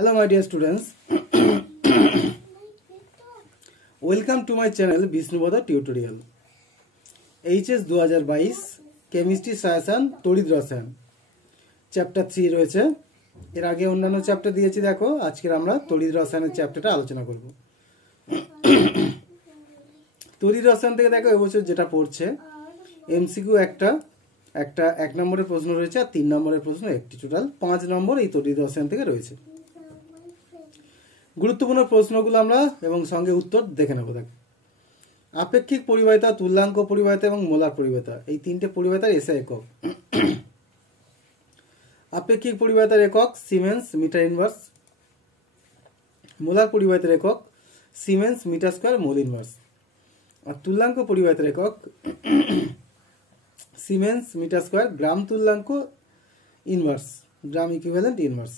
Hello my dear students, welcome to my channel Bishnubodha Tutorial. HS 2022 chemistry সায়াসান তড়িৎ রসায়ন chapter 3 রয়েছে। এর আগে অন্যান্য চ্যাপ্টার দিয়েছি, দেখো আজকে আমরা তড়িৎ রসায়নের চ্যাপ্টারটা আলোচনা করব। তড়িৎ রসায়ন থেকে দেখো এবছর যেটা পড়ছে এমসিকিউ একটা 1 নম্বরের প্রশ্ন রয়েছে আর 3 নম্বরের প্রশ্ন একটি, টোটাল 5 নম্বর এই তড়িৎ রসায়ন থেকে রয়েছে। গুরুত্বপূর্ণ প্রশ্নগুলো আমরা এবং সঙ্গে উত্তর দেখে নেব। দেখো, আপেক্ষিক পরিবাহিতা, তুল্যাঙ্ক পরিবাহিতা এবং মোলার পরিবাহিতা, এই তিনটে পরিবাহিতার এসআই একক। আপেক্ষিক পরিবাহিতার একক সিমেন্স মিটার ইনভার্স, মোলার পরিবাহিতার একক siemens metre square mole inverse, আর তুল্যাঙ্ক পরিবাহিতার একক সিমেন্স মিটার স্কয়ার গ্রাম তুল্যাঙ্ক ইনভার্স, গ্রাম ইকুইভ্যালেন্ট ইনভার্স।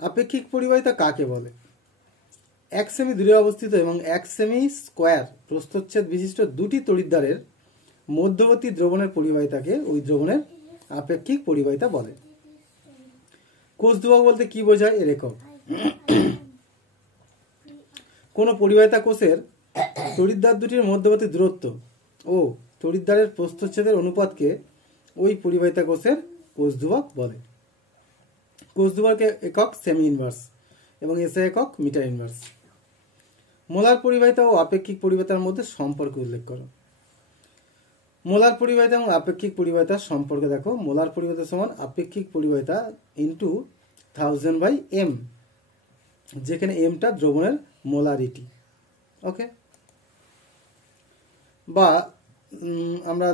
আপেক্ষিক পরিবাহিতা কাকে বলে? 1 সেমি দূরে অবস্থিত এবং 1 সেমি স্কয়ার প্রস্থচ্ছেদ বিশিষ্ট দুটি তড়িৎদ্বারের মধ্যবর্তী দ্রবণের পরিবাহিতাকে ওই দ্রবণের আপেক্ষিক পরিবাহিতা বলে। কোষ ধ্রুবক বলতে কি বোঝায়? এর একক। কোন পরিবাহিতা কোষের তড়িৎদ্বার দুটির মধ্যবর্তী দূরত্ব ও তড়িৎদ্বারের প্রস্থচ্ছেদের অনুপাতকে ওই পরিবাহিতা কোষের কোষ ধ্রুবক বলে। কোষ ধ্রুবকের একক সেমি ইনভার্স এবং এসআই একক মিটার ইনভার্স। মোলার পরিবাহিতা ও আপেক্ষিক পরিবাহিতার মধ্যে সম্পর্ক উল্লেখ করো। মোলার পরিবাহিতা এবং আপেক্ষিক পরিবাহিতার সম্পর্কে দেখো, মোলার পরিবাহিতা সমান আপেক্ষিক পরিবাহিতা ইন্টু 1000/m, যেখানে এমটা দ্রবণের মোলারিটি। ওকে, বা আমরা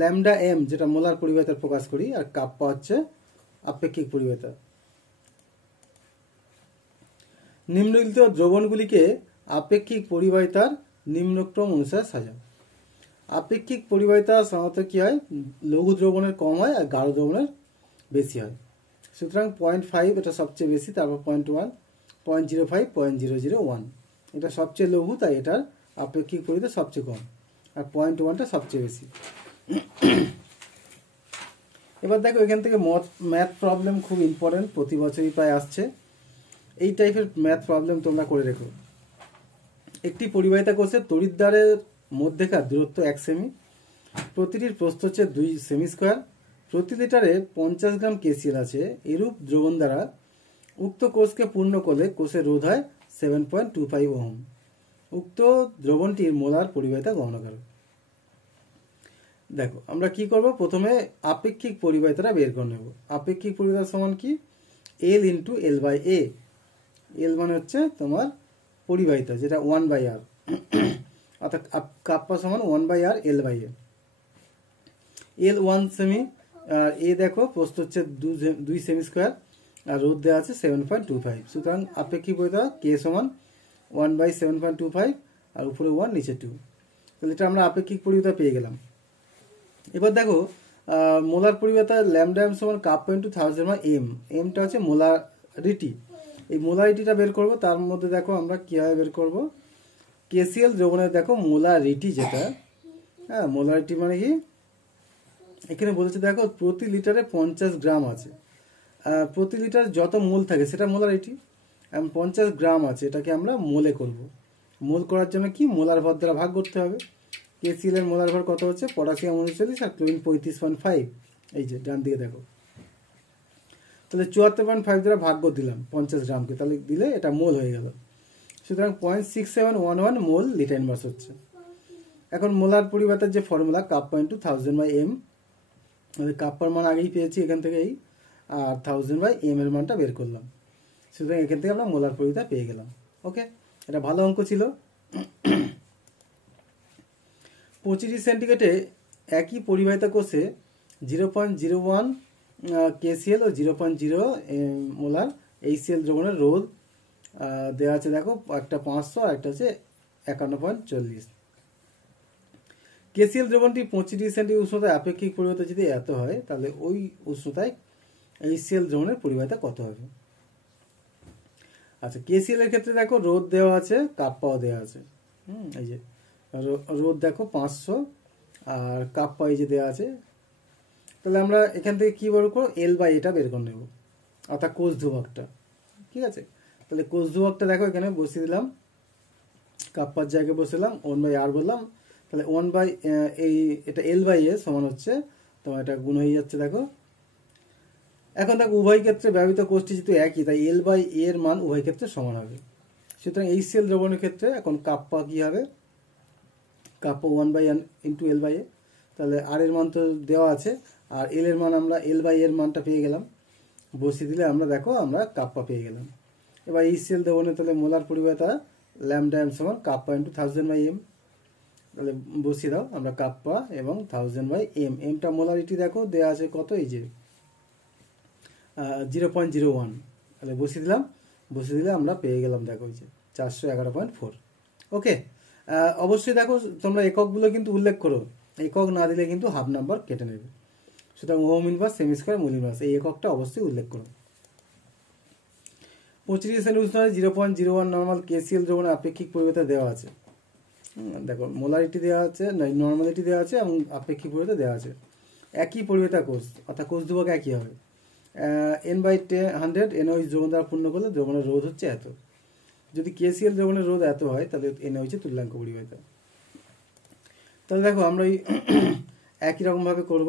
ল্যামডা এম যেটা মোলার পরিবাহিতার প্রকাশ করি, আর কাপ্পা হচ্ছে আপেক্ষিক পরিবাহিতা। নিম্নলিখিত দ্রবণগুলিকে আপেক্ষিক পরিবাহিতার নিম্নক্রম অনুসারে সাজাও। আপেক্ষিক পরিবাহিতা সাধারণত কি হয়? লঘু দ্রবণের কম হয় আর গাঢ় দ্রবণের বেশি হয়। সুতরাং 0.5 এটা সবচেয়ে বেশি, তারপর 0.1, 0.05, 0.001 এটা সবচেয়ে লঘু, তাই এটার আপেক্ষিক পরিবাহিতা সবচেয়ে কম, আর 0.1টা সবচেয়ে বেশি। এবার দেখো, এখান থেকে ম্যাথ প্রবলেম খুব ইম্পর্টেন্ট, প্রতি বছরই প্রায় আসছে। এই টাইপের ম্যাথ প্রবলেম তোমরা করে রেখো। একটি পরিবাহিতা কোষের তড়িৎদ্বারের মধ্যেকার দূরত্ব 1 সেমি, প্রতিটির প্রস্থচ্ছেদ 2 সেমি স্কয়ার, প্রতি লিটারে 50 গ্রাম কেসিএল আছে। এরূপ দ্রবণ দ্বারা উক্ত কোষকে পূর্ণ করলে কোষের রোধ হয় 7.25 ওহম। উক্ত দ্রবণটির মোলার পরিবাহিতা গণনা করো। দেখো, আমরা কি করব? প্রথমে আপেক্ষিক পরিবাহিতাটা বের করে নেব। আপেক্ষিক পরিবাহিতা সমান কি? L into L/A। L মানে হচ্ছে তোমার পরিবাহিতা, যেটা 1/r, অর্থাৎ কাপ্পা সমান 1/r L/A। L 1 semi R A দেখো প্রস্থচ্ছেদ 2 সেমি স্কয়ার আর রোধ দেওয়া আছে 7.25। সুতরাং আপেক্ষিক পরিবাহিতা K সমান 1/7.25 আর উপরে 1 নিচে 2। তাহলে এটা আমরা আপেক্ষিক পরিবাহিতা পেয়ে গেলাম। এবার দেখো, মোলার পরিবাহিতা ল্যামডা এম সমান কাপ্পা ইন্টু 1000/m। এমটা হচ্ছে মোলারিটি। এই মোলারিটিটা বের করব। তার মধ্যে দেখো আমরা কীভাবে বের করব? কেসিএল দ্রবণের দেখো মোলারিটি যেটা, হ্যাঁ মোলারিটি মানে কি? এখানে বলেছে দেখো প্রতি লিটারে 50 গ্রাম আছে। প্রতি লিটার যত মোল থাকে সেটা মোলারিটি। 50 গ্রাম আছে, এটাকে আমরা মোলে করব। মোল করার জন্য কি? মোলার ভর দ্বারা ভাগ করতে হবে। কেসিএল এর মোলার ভর কত হচ্ছে? পটাশিয়াম 39 আর ক্লোরিন 35.5। এই যে ডান দিকে দেখো, তাহলে 74.5 দ্বারা ভাগ করে দিলাম 50 গ্রামকে, তাহলে দিলে এটা মোল হয়ে গেল। সুতরাং 0.6711 মোল লিটার ইনভার্স হচ্ছে। এখন মোলার পরিবাহিতার যে formula kappa into 1000/m, Kupffer মান আগেই পেয়েছি এখান থেকেই, আর 1000/m এর মানটা বের করলাম। সুতরাং এখান থেকে আমরা মোলার পরিবাহিতা পেয়ে গেলাম। ওকে, এটা ভালো অঙ্ক ছিল। 25 সেন্টিগ্রেডে একই পরিবাহিতা কোষে 0.01 কেসিএল ও 0.0 মোলার এইচসিএল দ্রবণের রোধ দেওয়া আছে। দেখো, একটা 500 আর একটা হচ্ছে 51.40। কেসিএল দ্রবণটি 25 সেন্টিগ্রেড উষ্ণতায় আপেক্ষিক পরিবাহিতা যদি এত হয়, তাহলে ওই উষ্ণতায় এইচসিএল দ্রবণের পরিবাহিতা কত হবে? আচ্ছা, কেসিএল এর ক্ষেত্রে দেখো রোধ দেওয়া আছে, কাপ্পাও দেওয়া আছে। এই যে রোধ দেখো 500 আর কাপ্পা এই যে দেওয়া আছে। তাহলে আমরা এখান থেকে কি বের করবো? L/A বের করে নেব, অর্থাৎ কোষ ধ্রুবকটা। ঠিক আছে। তাহলে কোষ ধ্রুবকটা দেখো এখানে বসিয়ে দিলাম, কাপ্পার জায়গায় বসিলাম, 1/r বললাম। তাহলে 1 এই এটা L/A সমান হচ্ছে তোমার এটা গুণ হয়ে যাচ্ছে দেখো। এখন দেখো উভয় ক্ষেত্রে ব্যবহৃত কোষটি যেহেতু একই, তাই L/A এর মান উভয় ক্ষেত্রে সমান হবে। সুতরাং HCl দ্রবণের ক্ষেত্রে এখন কাপ্পা কি হবে, কাপ্পা 1/n ইন্টু L/A। তাহলে আর এর মান তো দেওয়া আছে, আর এল এর মান আমরা L/A এর মানটা পেয়ে গেলাম, বসিয়ে দিলে আমরা দেখো আমরা কাপ্পা পেয়ে গেলাম। এবার HCl দ্রবণে তাহলে মোলার পরিবাহিতা ল্যামডা m সমান কাপ্পা ইন্টু 1000/m। তাহলে বসিয়ে দাও আমরা কাপ্পা এবং 1000/m। এমটা মোলারিটি দেখো দেওয়া আছে কত, এই যে 0.01। তাহলে বসিয়ে দিলে আমরা পেয়ে গেলাম দেখো এই যে 411.4। ওকে, অবশ্যই দেখো তোমরা এককগুলো কিন্তু উল্লেখ করো, একক না দিলে কিন্তু হাফ নাম্বার কেটে নেবে। সুতরাং ohm inverse, semi square, mole inverse এই এককটা অবশ্যই উল্লেখ করো। 25 উষ্ণতায় 0.01 নর্মাল KCl দ্রবণের আপেক্ষিক পরিবাহিতা দেওয়া আছে। দেখো মোলারিটি দেওয়া আছে, নর্মালিটি দেওয়া আছে এবং আপেক্ষিক পরিবাহিতা দেওয়া আছে। একই পরিবাহিতা কোষ, অর্থাৎ কোষ ধ্রুবক একই হবে। n/100 NaOH দ্রবণ দ্বারা পূর্ণ করলে দ্রবণের রোধ হচ্ছে এত। যদি KCl দ্রবণের রোধ এত হয় তাহলে Na হচ্ছে তুল্যাঙ্ক পরিবাহিতা। তাহলে দেখো আমরা এই একই রকমভাবে করব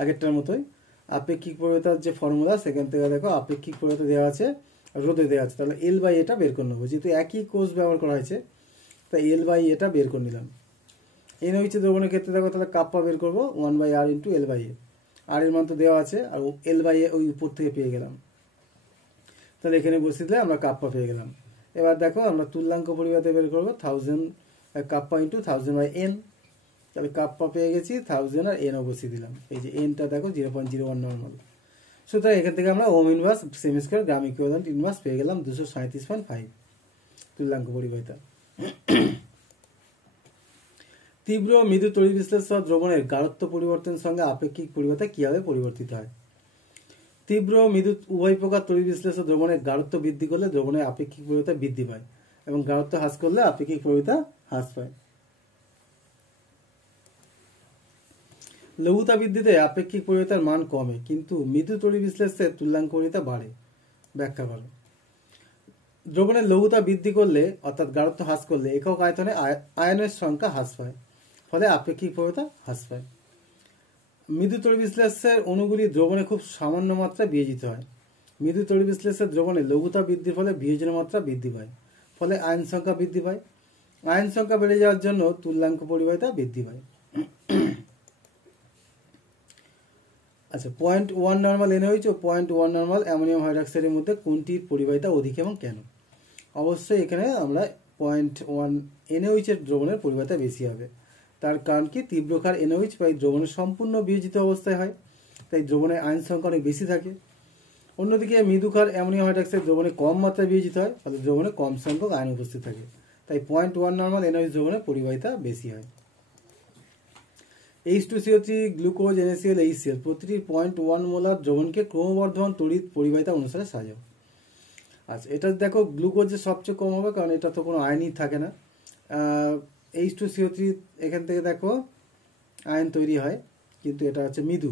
আগেরটার মতোই। আপেক্ষিক পরিবাহিতার যে ফর্মুলা সেখান থেকে দেখো আপেক্ষিক পরিবাহিতা দেওয়া আছে, রোধে দেওয়া আছে। তাহলে L/A বের করে নেবো, যেহেতু একই কোষ ব্যবহার করা হয়েছে তাই L/A বের করে নিলাম। NaOH দ্রবণের ক্ষেত্রে দেখো তাহলে কাপ্পা বের করবো 1/r ইন্টু L/A। আর এর মান তো দেওয়া আছে, আর L/A ওই উপর থেকে পেয়ে গেলাম। তাহলে এখানে বসিয়ে দিলে আমরা কাপ্পা পেয়ে গেলাম। এবার দেখো আমরা তুল্যাঙ্ক পরিবাহিতা বের করবো 1000 কাপ্পা ইন্টু 1000/n। তাহলে কাপ্পা পেয়ে গেছি, 1000 আর এনও বসিয়ে দিলাম। এই যে এনটা দেখো 0.01 নর্মাল। সুতরাং এখান থেকে আমরা ওহম ইনভার্স, সেমি স্কয়ার, গ্রাম ইকুইভ্যালেন্ট ইনভার্স পেয়ে গেলাম 237.5 তুল্যাঙ্ক পরিবাহিতা। তীব্র মৃদু তড়িৎ বিশ্লেষক দ্রবণের গাঢ়ত্ব পরিবর্তনের সঙ্গে আপেক্ষিক পরিবাহিতা কিভাবে পরিবর্তিত হয়? তীব্র মৃদু উভয় প্রকার তড়িৎ বিশ্লেষক দ্রবণের গাঢ়ত্ব বৃদ্ধি করলে দ্রবণের আপেক্ষিক পরিবাহিতা বৃদ্ধি পায় এবং গাঢ়ত্ব হ্রাস করলে আপেক্ষিক পরিবাহিতা হ্রাস পায়। লঘুতা বৃদ্ধিতে আপেক্ষিক পরিবাহিতার মান কমে, কিন্তু মৃদু তড়িৎ বিশ্লেষের তুল্যাঙ্ক পরিবাহিতা বাড়ে। ব্যাখ্যা করো। দ্রবণের লঘুতা বৃদ্ধি করলে অর্থাৎ গাঢ়ত্ব হ্রাস করলে একক আয়তনে আয়নের সংখ্যা হ্রাস পায়, ফলে আপেক্ষিক পরিবাহিতা হ্রাস পায়। মৃদু তড়িৎ বিশ্লেষের অণুগুলি দ্রবণে খুব সামান্য মাত্রায় বিয়োজিত হয়। মৃদু তড়িৎ বিশ্লেষের দ্রবণে লঘুতা বৃদ্ধির ফলে বিয়োজনের মাত্রা বৃদ্ধি পায়, ফলে আয়ন সংখ্যা বৃদ্ধি পায়। আয়ন সংখ্যা বেড়ে যাওয়ার জন্য তুল্যাঙ্ক পরিবাহিতা বৃদ্ধি পায়। আচ্ছা, 0.1 নর্মাল NaOH ও 0.1 নর্মাল অ্যামোনিয়াম হাইড্রোক্সাইডের মধ্যে কোনটির পরিবাহিতা অধিক এবং কেন? অবশ্যই এখানে আমরা 0.1 NaOH এর দ্রবণের পরিবাহিতা বেশি হবে। তার কারণ কি, তীব্রক্ষার NaOH বা দ্রবণের সম্পূর্ণ বিয়োজিত অবস্থায় হয়, তাই দ্রবণের আয়ন সংখ্যা অনেক বেশি থাকে। অন্যদিকে মৃদুক্ষার অ্যামোনিয়াম হাইড্রোক্সাইড দ্রবণে কম মাত্রায় বিয়োজিত হয়, ফলে দ্রবণে কম সংখ্যক আয়ন উপস্থিত থাকে, তাই 0.1 নর্মাল NaOH দ্রবণের পরিবাহিতা বেশি হয়। H2CO3 গ্লুকোজ NaCl HCl প্রতিটি 0.1 মোলার দ্রবণকে ক্রমবর্ধমান তড়িৎ পরিবাহিতা অনুসারে সাজাও। আচ্ছা, এটা দেখো গ্লুকোজের সবচেয়ে কম হবে, কারণ এটা তো কোনো আয়নই থাকে না। H2CO3 এখান থেকে দেখো আয়ন তৈরি হয়, কিন্তু এটা হচ্ছে মৃদু।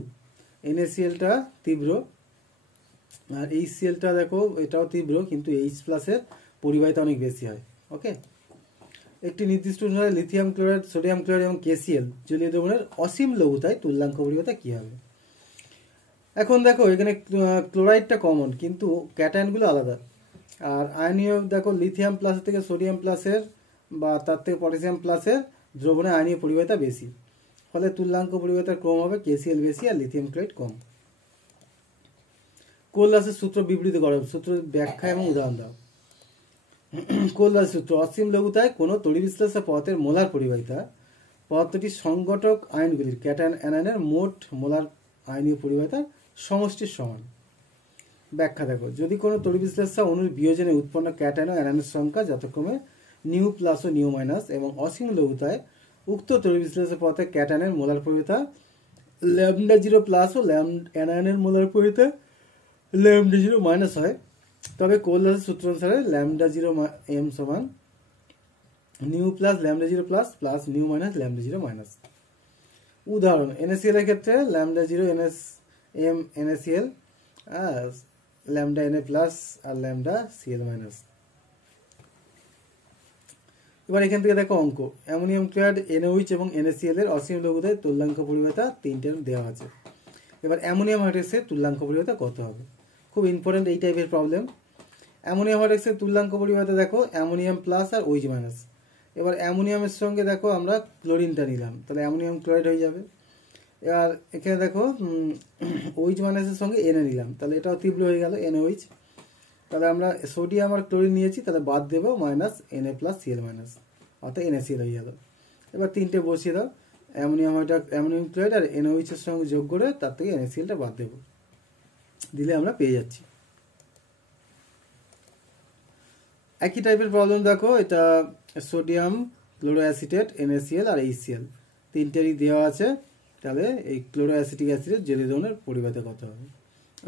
NaClটা তীব্র, আর HClটা দেখো এটাও তীব্র, কিন্তু H+ এর পরিবাহিতা অনেক বেশি হয়। ওকে, একটি নির্দিষ্ট অনুসারে লিথিয়াম ক্লোরাইড, সোডিয়াম ক্লোরাইড এবং KCl জলীয় দ্রবণের অসীম লঘুতায় তুল্যাঙ্ক পরিবাহিতা কি হবে? এখন দেখো এখানে ক্লোরাইডটা কমন, কিন্তু ক্যাটায়নগুলো আলাদা। আর আয়নীয় দেখো লিথিয়াম প্লাসের থেকে সোডিয়াম প্লাসের বা তার থেকে পটাশিয়াম প্লাসের দ্রবণে আয়নীয় পরিবাহিতা বেশি, ফলে তুল্যাঙ্ক পরিবাহিতার ক্রম হবে KCl বেশি আর লিথিয়াম ক্লোরাইড কম। কোলরাসের সূত্র বিবৃতি করো, সূত্র ব্যাখ্যা এবং উদাহরণ দাও। কোলরাস সূত্র: অসীম লঘুতায় কোনো তড়িৎ বিশ্লেষক পদার্থের মোলার পরিবাহিতা পদার্থটির সংগঠক আয়নগুলির ক্যাটায়ন অ্যানায়নের মোট মোলার আয়নীয় পরিবাহিতার সমষ্টির সমান। ব্যাখ্যা দেখো, যদি কোনো তড়িৎ বিশ্লেষক অণুর বিয়োজনে উৎপন্ন ক্যাটায়ন ও অ্যানায়নের সংখ্যা যথাক্রমে নিউ প্লাস ও নিউ মাইনাস এবং অসীম লঘুতায় উক্ত তড়িৎ বিশ্লেষক পদার্থের ক্যাটায়নের মোলার পরিবাহিতা λ0 + ও অ্যানায়নের মোলার পরিবাহিতা λ0 - হয়, তবে কোলরাসের সূত্র অনুসারে λ0 m সমান nu plus λ0 plus plus nu minus λ0 minus. উদাহরণ: NaCl এর ক্ষেত্রে λ0 NaCl ল্যামডা Na প্লাস আর ল্যামডা Cl মাইনাস। এবার এখান থেকে দেখো অঙ্ক, অ্যামোনিয়াম ক্লোরাইড NaOH এবং NaCl এর অসীম লঘুতায় তুল্যাঙ্ক পরিবাহিতা তিনটে দেওয়া আছে। এবার অ্যামোনিয়াম হাইড্রক্সাইডের তুল্যাঙ্ক পরিবাহিতা কত হবে? খুব ইম্পর্টেন্ট এই টাইপের প্রবলেম। অ্যামোনিয়াম হাইড্রক্সাইডের তুল্যাঙ্ক পরিবাহিতা দেখো অ্যামোনিয়াম প্লাস আর OH মাইনাস। এবার অ্যামোনিয়ামের সঙ্গে দেখো আমরা ক্লোরিনটা নিলাম, তাহলে অ্যামোনিয়াম ক্লোরাইড হয়ে যাবে। এবার এখানে দেখো OH মাইনাসের সঙ্গে Na নিলাম, তাহলে এটাও তীব্র হয়ে গেল NaOH। তাহলে আমরা সোডিয়াম আর ক্লোরিন নিয়েছি, তাহলে বাদ দেবো minus Na plus Cl minus, অর্থাৎ NaCl হয়ে গেল। এবার তিনটে বসিয়ে দাও, অ্যামোনিয়াম ক্লোরাইড আর NaOH এর সঙ্গে যোগ করে তার থেকে NaClটা বাদ দেবো, দিলে আমরা পেয়ে যাচ্ছি। একই টাইপের প্রবলেম দেখো, এটা সোডিয়াম ক্লোরোঅ্যাসিটেট NaCl আর HCl তিনটেরই দেওয়া আছে। তাহলে এই ক্লোরোঅ্যাসিটিক অ্যাসিডের জেলি দ্রবণের পরিবাহিতা কত হবে?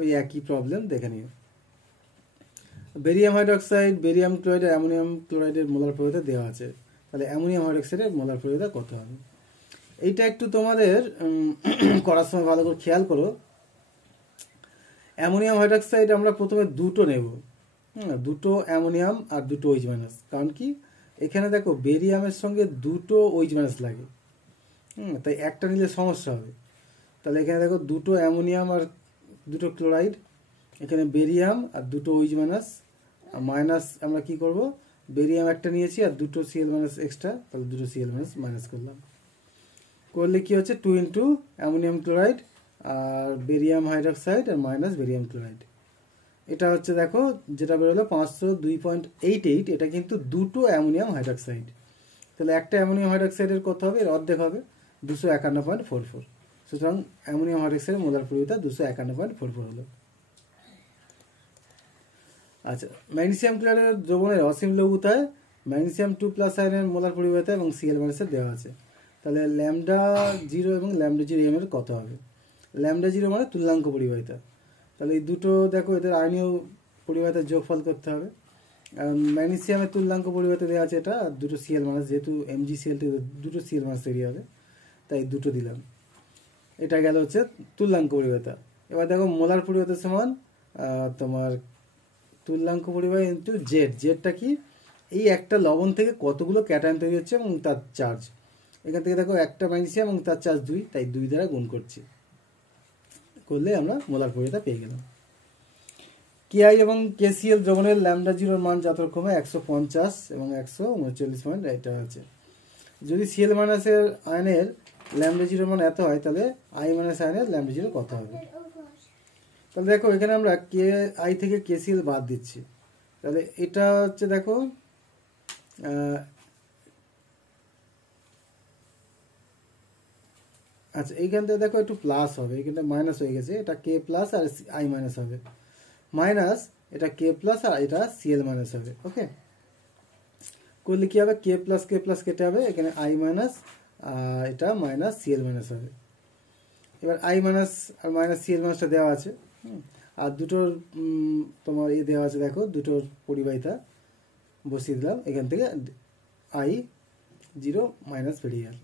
ওই একই প্রবলেম দেখে নিও। Barium hydroxide, barium chloride, ammonium ক্লোরাইডের মোলার পরিবাহিতা দেওয়া আছে, তাহলে অ্যামোনিয়াম হাইড্রক্সাইডের মোলার পরিবাহিতা কত হবে? এইটা একটু তোমাদের করার সময় ভালো করে খেয়াল করো। অ্যামোনিয়াম হাইড্রক্সাইড আমরা প্রথমে দুটো নেব, দুটো অ্যামোনিয়াম আর দুটো OH মাইনাস। কারণ কি, এখানে দেখো বেরিয়ামের সঙ্গে দুটো OH মাইনাস লাগে, তাই একটা নিলে সমস্যা হবে। তাহলে এখানে দেখো দুটো অ্যামোনিয়াম আর দুটো ক্লোরাইড, এখানে বেরিয়াম আর দুটো OH মাইনাস। মাইনাস আমরা কি করব, বেরিয়াম একটা নিয়েছি আর দুটো Cl মাইনাস এক্সট্রা, তাহলে দুটো Cl মাইনাস মাইনাস করলাম। করলে কি হচ্ছে 2 ইন্টু অ্যামোনিয়াম ক্লোরাইড আর বেরিয়াম হাইড্রক্সাইড আর মাইনাস বেরিয়াম ক্লোরাইড। এটা হচ্ছে দেখো যেটা বেরোলো 502.88, এটা কিন্তু দুটো অ্যামোনিয়াম হাইড্রক্সাইড। তাহলে একটা অ্যামোনিয়াম হাইড্রক্সাইডের কত হবে? এর অর্ধেক হবে, 251.44। সুতরাং অ্যামোনিয়াম হাইড্রক্সাইডের মোলার পরিবাহিতা 251.44 হলো। আচ্ছা, ম্যাগনেসিয়াম ক্লোরাইডের দ্রবণের অসীম লঘুতায় ম্যাগনেসিয়াম 2+ আয়নের মোলার পরিবাহিতা এবং Cl মাইনাসের দেওয়া আছে। তাহলে ল্যামডা 0 এবং ল্যামডা 0 এর কত হবে? ল্যামডা 0 মানে তুল্যাঙ্ক পরিবাহিতা। তাহলে এই দুটো দেখো এদের আয়নীয় পরিবাহিতার যোগফল করতে হবে। ম্যাগনেসিয়ামের তুল্যাঙ্ক পরিবাহিতা দেওয়া আছে এটা, আর দুটো Cl মাইনাস, যেহেতু MgCl দুটো Cl মাইনাস তৈরি হবে তাই দুটো দিলাম। এটা গেল হচ্ছে তুল্যাঙ্ক পরিবাহিতা। এবার দেখো মোলার পরিবাহিতা সমান তোমার তুল্যাঙ্ক পরিবাহিতা ইন্টু জেড। জেডটা কি, এই একটা লবণ থেকে কতগুলো ক্যাটায়ন তৈরি হচ্ছে এবং তার চার্জ। এখান থেকে দেখো একটা ম্যাগনেসিয়াম এবং তার চার্জ 2, তাই 2 দ্বারা গুণ করছি, করলে আমরা মোলার পরিবাহিতা পেয়ে গেলাম। KI এবং KCl দ্রবণের ল্যামডা 0 মান যথাক্রমে 150 এবং 139 মান এটা আছে। যদি Cl মাইনাসের আয়নের ল্যামডা 0 মান এত হয়, তাহলে I মাইনাস আয়নের ল্যামডা 0 কত হবে? তাহলে দেখো এখানে আমরা KI থেকে KCl বাদ দিচ্ছি, তাহলে এটা হচ্ছে দেখো আচ্ছা এইখান থেকে দেখো একটু প্লাস হবে, এখানটা মাইনাস হয়ে গেছে, এটা K প্লাস আর I মাইনাস হবে, মাইনাস এটা K প্লাস আর এটা Cl মাইনাস হবে। ওকে, করলে কি হবে, K প্লাস কেটে হবে, এখানে I মাইনাস এটা মাইনাস Cl মাইনাস হবে। এবার I মাইনাস আর মাইনাস Cl মাইনাসটা দেওয়া আছে, আর দুটোর তোমার দেওয়া আছে, দেখো দুটোর পরিবাহিতা বসিয়ে দিলাম, এখান থেকে I0 মাইনাস বেরিয়ে গেল।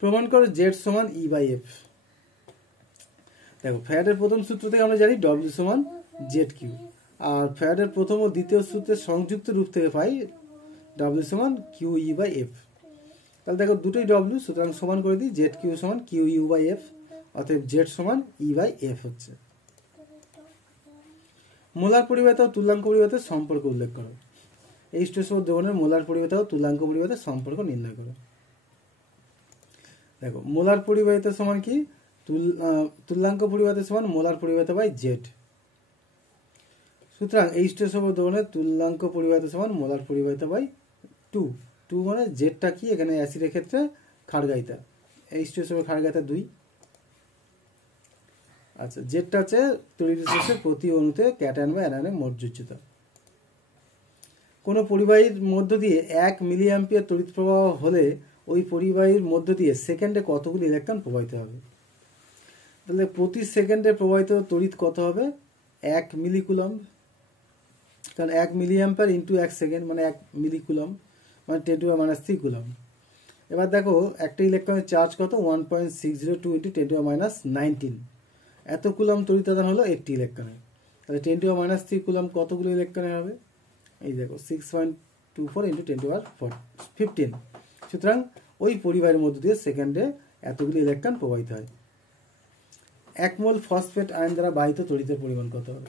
প্রমাণ করো Z সমান E/F। দেখো ফ্যারাডের প্রথম সূত্র থেকে আমরা জানি W সমান ZQ, আর ফ্যারাডের প্রথম ও দ্বিতীয় সূত্রের সংযুক্ত রূপ থেকে পাই W সমান QE/F। তাহলে দেখো দুটোই W, সুতরাং সমান করে দিই, ZQ সমান QU/F, অতএব Z সমান E/F হচ্ছে। মোলার পরিবাহিতা ও তুল্যাঙ্ক পরিবাহিতার সম্পর্ক উল্লেখ করো। H2SO দ্রবণের মোলার পরিবাহিতা ও তুল্যাঙ্ক পরিবাহিতার সম্পর্ক নির্ণয় করো। দেখো মোলার পরিবাহিতা সমান কি, তুল্যাঙ্ক পরিবাহিতা সমান মোলার পরিবাহিতা বাই Z। সুতরাং H2SO দ্রবণের তুল্যাঙ্ক পরিবাহিতা সমান মোলার পরিবাহিতা বাই 2 মানে জেডটা কি, এখানে অ্যাসিডের ক্ষেত্রে ক্ষারগায়িতা, H2SO ক্ষারগায়িতা 2। আচ্ছা, জেডটা হচ্ছে তড়িৎ শেষে প্রতি অণুতে ক্যাটায়ন বা অ্যানায়নের মোট যোজ্যতা। কোনো পরিবাহীর মধ্য দিয়ে 1 মিলি অ্যাম্পিয়ার তড়িৎ প্রবাহ হলে ওই পরিবাহীর মধ্য দিয়ে সেকেন্ডে কতগুলি ইলেকট্রন প্রবাহিত হবে? তাহলে প্রতি সেকেন্ডে প্রবাহিত তড়িৎ কত হবে? 1 মিলি কুলম্ব, কারণ 1 মিলি অ্যাম্পিয়ার ইন্টু 1 সেকেন্ড মানে 1 মিলি কুলম্ব, মানে 10⁻³ কুলম্ব। এবার দেখো একটা ইলেকট্রনের চার্জ কত, 1.602 ইন্টু 10⁻19, এত কুলম্ব তড়িৎ আদান হলো একটি ইলেকট্রনের। তাহলে 10⁻³ কুলম্ব কতগুলো ইলেকট্রনে হবে? এই দেখো 6.24 × 10⁻15। সুতরাং ওই পরিবারের মধ্য দিয়ে সেকেন্ডে এতগুলো ইলেকট্রন প্রবাহিত হয়। 1 মোল ফসফেট আয়ন দ্বারা বাহিত তড়িতের পরিমাণ কত হবে?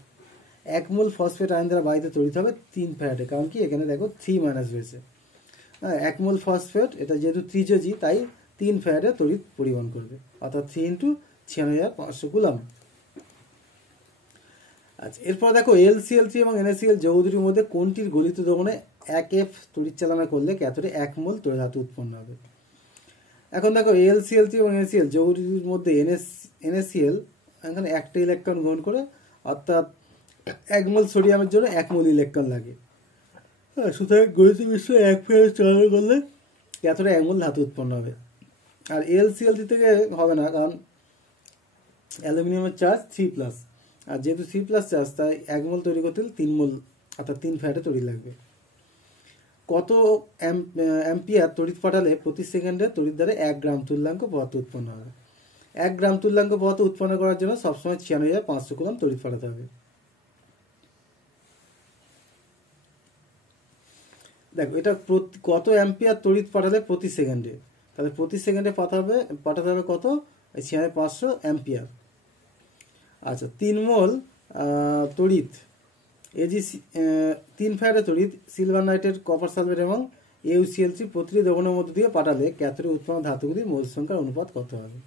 1 মোল ফসফেট আয়ন দ্বারা বাহিত তড়িৎ হবে 3 ফ্যারাডে। কারণ কি এখানে দেখো 3 মাইনাস রয়েছে। 1 মোল ফসফেট এটা যেহেতু ত্রিযোজী তাই 3 ফ্যারাডে তড়িৎ পরিবহন করবে, অর্থাৎ 3 × 96,500 কুলম্ব। আচ্ছা, এরপর দেখো LCl3 এবং NaCl যৌগ দুটির মধ্যে কোনটির গলিত দ্রবণে 1F তড়িৎ চালনা করলে ক্যাথোডে 1 মোল তড়িৎ ধাতু উৎপন্ন হবে? এখন দেখো LCl3 এবং NaCl যৌগ দুটির মধ্যে NaCl এখানে একটা ইলেকট্রন গ্রহণ করে, অর্থাৎ 1 মোল সোডিয়ামের জন্য 1 মোল ইলেকট্রন লাগে। সুতরাং গলিত মিশ্রণে 1 ফ্যারাডে চালনা করলে ক্যাথোডে 1 মোল ধাতু উৎপন্ন হবে। আর LCl3 থেকে হবে না, কারণ অ্যালুমিনিয়ামের চার্জ 3+, আর যেহেতু 3+ চার্জ তাই 1 মোল তৈরি করতে হলে 3 মোল অর্থাৎ 3 ফ্যারাডে তড়িৎ লাগবে। কত অ্যাম্পিয়ার তড়িৎ পাঠালে প্রতি সেকেন্ডে তড়িৎ দ্বারা 1 গ্রাম তুল্যাঙ্ক পদার্থ উৎপন্ন হবে? 1 গ্রাম তুল্যাঙ্ক পদার্থ উৎপন্ন করার জন্য সবসময় 96,500 কুলম্ব তড়িৎ পাঠাতে হবে। দেখো এটা কত অ্যাম্পিয়ার তড়িৎ পাঠালে প্রতি সেকেন্ডে, তাহলে প্রতি সেকেন্ডে পাঠাতে হবে কত? 96,500 অ্যাম্পিয়ার। আচ্ছা, 3 মোল তড়িৎ Ag 3 ফ্যারাডে তড়িৎ সিলভার নাইট্রেট, কপার সালফেট এবং AuCl3 প্রতিটি দ্রবণের মধ্য দিয়ে পাঠালে ক্যাথোডে উৎপন্ন ধাতুগুলির মোল সংখ্যার অনুপাত কত হবে?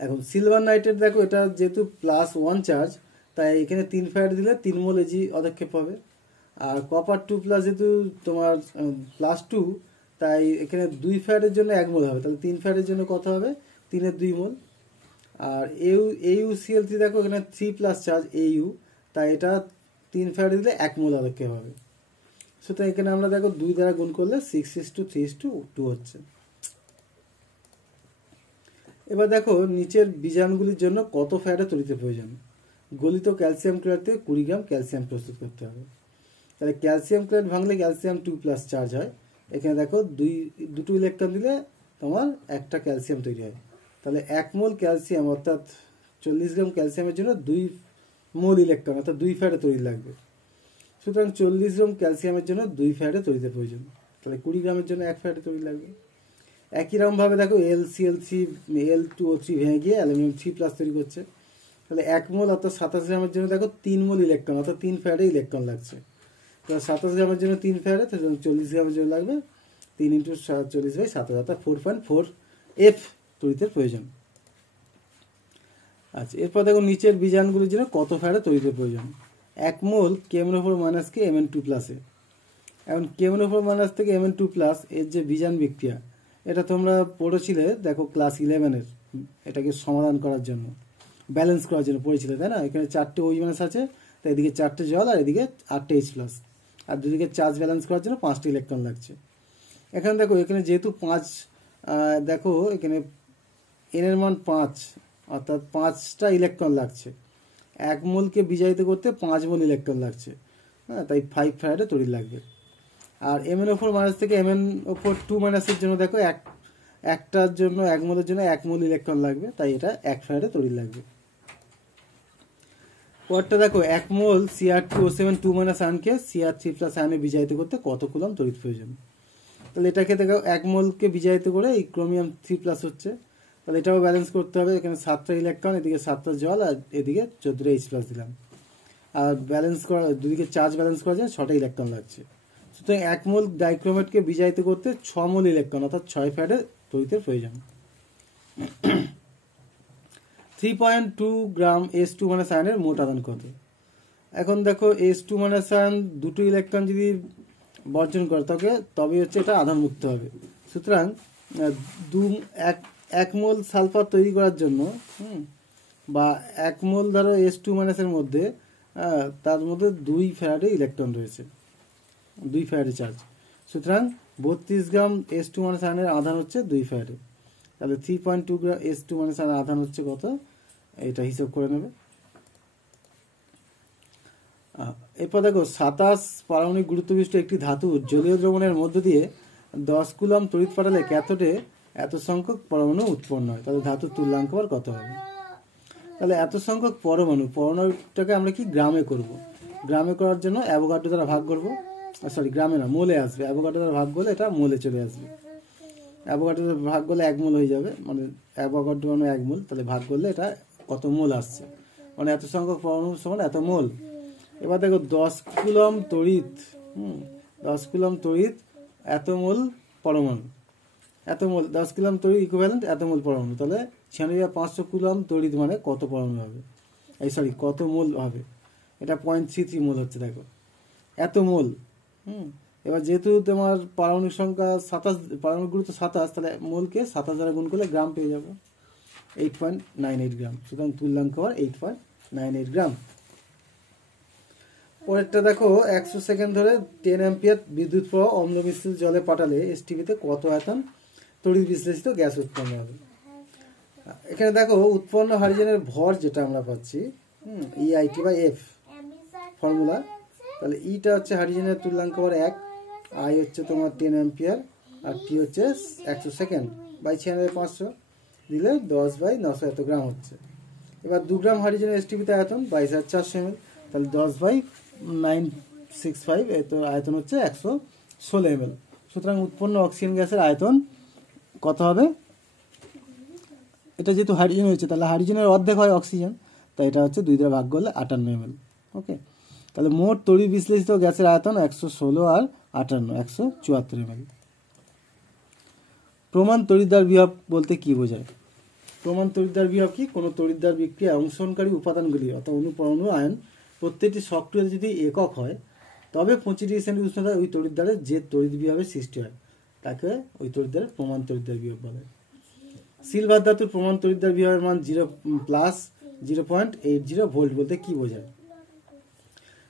এখন সিলভার নাইট্রেট দেখো এটা যেহেতু +1 চার্জ তাই এখানে 3 ফ্যারাডে দিলে 3 মোল Ag অধক্ষেপ হবে। আর কপার 2+ যেহেতু তোমার +2 তাই এখানে 2 ফ্যারাডের জন্য 1 মোল হবে, তাহলে 3 ফ্যারাডের জন্য কত হবে? 3 এর 2 মোল। আর AuCl3 দেখো এখানে 3+ চার্জ Au, তাই এটা 3 ফ্যারাডে দিলে 1 মোল অধক্ষেপ হবে। সুতরাং এখানে আমরা দেখো 2 দ্বারা গুণ করলে 6:3:2 হচ্ছে। এবার দেখো নিচের বীজাণুগুলির জন্য কত ফ্যারাডে তড়িতের প্রয়োজন? গলিত ক্যালসিয়াম ক্লোরাইড থেকে 20 গ্রাম ক্যালসিয়াম প্রস্তুত করতে হবে। তাহলে ক্যালসিয়াম ক্লোরাইড ভাঙলে ক্যালসিয়াম 2+ চার্জ হয়, এখানে দেখো দুটো ইলেকট্রন দিলে তোমার একটা ক্যালসিয়াম তৈরি হয়। তাহলে 1 মোল ক্যালসিয়াম অর্থাৎ 40 গ্রাম ক্যালসিয়ামের জন্য 2 মোল ইলেকট্রন অর্থাৎ 2 ফ্যারাডে তড়িৎ লাগবে। সুতরাং 40 গ্রাম ক্যালসিয়ামের জন্য 2 ফ্যারাডে তড়িতের প্রয়োজন, তাহলে 20 গ্রামের জন্য 1 ফ্যারাডে তড়িৎ লাগবে। একই রকমভাবে দেখো LCl3 L2O3 ভেঙে গিয়ে অ্যালুমিনিয়াম 3+ তৈরি করছে, তাহলে 1 মোল অর্থাৎ 27 গ্রামের জন্য দেখো 3 মোল ইলেকট্রন অর্থাৎ 3 ফ্যারাডে ইলেকট্রন লাগছে। তাহলে 27 গ্রামের জন্য 3 ফ্যারাডে, তাহলে 40 গ্রামের জন্য লাগবে 3 × 40/27 অর্থাৎ 4.4 F তড়িতের প্রয়োজন। আচ্ছা, এরপর দেখো নিচের বীজাণুগুলির জন্য কত ফ্যারাডে তড়িতের প্রয়োজন? 1 মোল KMnO4- কে Mn2+-এ। এখন KMnO4- থেকে Mn2+ এর যে বীজাণু বিক্রিয়া এটা তোমরা পড়েছিলে দেখো ক্লাস 11-এর, এটাকে সমাধান করার জন্য ব্যালেন্স করার জন্য পড়েছিলে, তাই না? এখানে 4টে OH- আছে, তাই এদিকে 4টে জল আর এদিকে 8টে H+, আর দুদিকে চার্জ ব্যালেন্স করার জন্য 5টি ইলেকট্রন লাগছে। এখানে দেখো এখানে যেহেতু 5 দেখো এখানে n এর মান 5 অর্থাৎ 5টা ইলেকট্রন লাগছে, 1 মোলকে বিজায়িত করতে 5 মোল ইলেকট্রন লাগছে, হ্যাঁ, তাই 5 ফ্যারাডে তড়িৎ লাগবে। আর MnO4- থেকে MnO4 এর জন্য দেখো একটার জন্য 1 মোলের জন্য 1 মোল ইলেকট্রন লাগবে, তাই এটা 1 ফ্যারাডে তড়িৎ লাগবে। পরটা দেখো 1 মোল Cr2O7 আয়নকে Cr3+ আয়নে বিজায়িত করতে কত কুলম্ব তড়িৎ প্রয়োজন? তাহলে এটাকে দেখো 1 মোলকে বিজায়িত করে এই ক্রোমিয়াম 3+ হচ্ছে, তাহলে এটাও ব্যালেন্স করতে হবে। এখানে 7টা ইলেকট্রন, এদিকে 7টা জল আর এদিকে 14টা H+ দিলাম। আর ব্যালেন্স করা দুদিকে চার্জ ব্যালেন্স করার জন্য 6টা ইলেকট্রন লাগছে। সুতরাং 1 মোল ডাইক্রোমেটকে বিজায়িত করতে 6 মোল ইলেকট্রন অর্থাৎ 6 ফ্যারাডে তড়িতের প্রয়োজন। 3.2 গ্রাম H2- আয়নের মোট আধান কত? এখন দেখো H2- আয়ন দুটো ইলেকট্রন যদি বর্জন করে তবে হচ্ছে এটা আধান মুক্ত হবে। সুতরাং 1 মোল সালফার তৈরি করার জন্য বা 1 মোল ধরো H2- এর মধ্যে তার মধ্যে 2 ফ্যারাডে ইলেকট্রন রয়েছে, 2 ফ্যারাডে চার্জ। সুতরাং 32 গ্রাম H2- আয়নের আধান হচ্ছে 2 ফ্যারাডে। তাহলে 3.2 গ্রাম H2- আয়নের আধান হচ্ছে কত, এটা হিসাব করে নেবে। এরপর দেখো 27 পারমাণবিক গুরুত্ব বিশিষ্ট একটি ধাতু জলীয় দ্রবণের মধ্য দিয়ে 10 কুলম্ব তড়িৎ পাঠালে ক্যাথোডে এত সংখ্যক পরমাণু উৎপন্ন হয়, তাহলে ধাতুর তুল্যাঙ্ক কত হবে? তাহলে এত সংখ্যক পরমাণুটাকে আমরা কি গ্রামে করব। গ্রামে করার জন্য অ্যাভোগাড্রো দ্বারা ভাগ করব, সরি গ্রামে না, মোলে আসবে। অ্যাভোগাড্রো দ্বারা ভাগ করলে এটা মোলে চলে আসবে। অ্যাভোগাড্রো দ্বারা ভাগ করলে 1 মোল হয়ে যাবে, মানে অ্যাভোগাড্রো মানে 1 মোল, তাহলে ভাগ করলে এটা কত মোল আসছে, মানে এত সংখ্যক পরমাণু সমান এত মোল। এবার দেখো 10 কুলম তড়িৎ, 10 কুলম তড়িৎ এত মোল পরমাণু, এত মোল 10 কুলম তড়িৎ ইকুইভ্যালেন্ট এত মোল পরমাণু। তাহলে 96,500 কুলম তড়িৎ মানে কত পরমাণু হবে, কত মোল হবে, এটা 0.33 মোল হচ্ছে। দেখো এত মোল। এবার যেহেতু তোমার পারমাণবিক সংখ্যা 27, পারমাণবিক গুরুত্ব 27, তাহলে মোলকে 27 দ্বারা গুণ করলে গ্রাম পেয়ে যাবো, 8.98 গ্রাম। সুতরাং তুল্যাঙ্ক হওয়ার 8.98 গ্রাম। পরেরটা দেখো 100 সেকেন্ড ধরে 10 অ্যাম্পিয়ার বিদ্যুৎ প্রবাহ অম্ল মিশ্রিত জলে পাঠালে এসটিপিতে কত আয়তন তড়িৎ বিশ্লেষিত গ্যাস উৎপন্ন হবে। এখানে দেখো উৎপন্ন হাইড্রোজেনের ভর যেটা আমরা পাচ্ছি EIT/F ফর্মুলা, তাহলে ইটা হচ্ছে হাইড্রোজেনের তুল্যাঙ্ক হওয়ার 1, আই হচ্ছে তোমার 10 অ্যাম্পিয়ার, আর টি হচ্ছে 100 সেকেন্ড বাই 96,500 দিলে 10/900 এত গ্রাম হচ্ছে। এবার 2 গ্রাম হাইড্রোজেনের এসটিপিতে আয়তন 22,400 ml, তাহলে 10/965 এত আয়তন হচ্ছে 116 ml। সুতরাং উৎপন্ন অক্সিজেন গ্যাসের আয়তন কত হবে, এটা যেহেতু হাইড্রোজেন হয়েছে তাহলে হাইড্রোজেনের অর্ধেক হয় অক্সিজেন, তাই এটা হচ্ছে 2 দ্বারা ভাগ করলে 58 ml। ওকে, তাহলে মোট তড়িৎ বিশ্লেষিত গ্যাসের আয়তন 116 আর 58 174 ml। প্রমাণ তড়িৎদ্বার বিভব বলতে কি বোঝায়? প্রমাণ তড়িৎদ্বার বিভব কি, কোনো তড়িৎদ্বার বিক্রিয়া অংশগ্রহণকারী উপাদানগুলি অর্থাৎ অণু পরমাণু আয়ন প্রত্যেকটি সক্রিয়তা যদি একক হয় তবে 25 ডিগ্রি সেন্টিগ্রেড উষ্ণতায় ওই তড়িৎদ্বারের যে তড়িৎ বিভবের সৃষ্টি হয় তাকে ওই তড়িৎদ্বারের প্রমাণ তড়িৎদ্বার বিভব বলে। সিলভার ধাতুর প্রমাণ তড়িৎদ্বার বিভবের মান 0.80 ভোল্ট বলতে কি বোঝায়?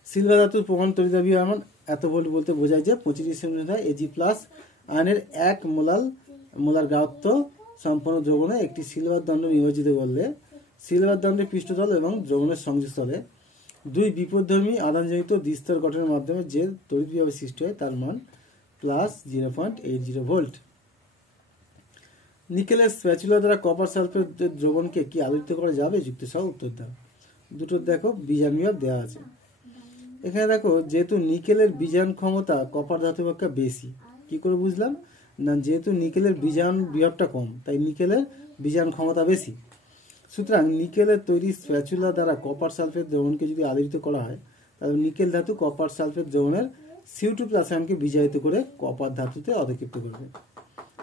সিলভার ধাতুর প্রমাণ তড়িৎদ্বার বিভবের মান এত ভোল্ট বলতে বোঝায় যে 25 ডিগ্রি সেন্টিগ্রেড Ag+ আয়নের 1 মোলার গাঢ়ত্ব সম্পন্ন দ্রবণে একটি সিলভার দণ্ড নিমজ্জিত করলে সিলভার দণ্ডের পৃষ্ঠতল এবং দ্রবণের সংযোগস্থলে 2 বিপরীতধর্মী আধানজনিত দ্বিস্তর গঠনের মাধ্যমে যে তড়িৎ বিভবের সৃষ্টি হয় তার মান +0.80 ভোল্ট। নিকেলের স্প্যাচুলা দ্বারা কপার সালফেটের দ্রবণকে কি আলোকিত করা যাবে? যুক্তি সহ উত্তর দাও। দুটো দেখো বিজান বিভব দেওয়া আছে। এখানে দেখো যেহেতু নিকেলের বিজান ক্ষমতা কপার ধাতু অপেক্ষা বেশি, কি করে বুঝলাম না, যেহেতু নিকেলের বিজান বিভবটা কম তাই নিকেলের বিজান ক্ষমতা বেশি। সুতরাং নিকেলের তৈরি স্প্যাচুলা দ্বারা কপার সালফেট দ্রবণকে যদি আলোকিত করা হয় তাহলে নিকেল ধাতু কপার সালফেট দ্রবণের CO2+ আয়নকে বিজায়িত করে কপার ধাতুতে অধিক্ষিপ্ত করবে।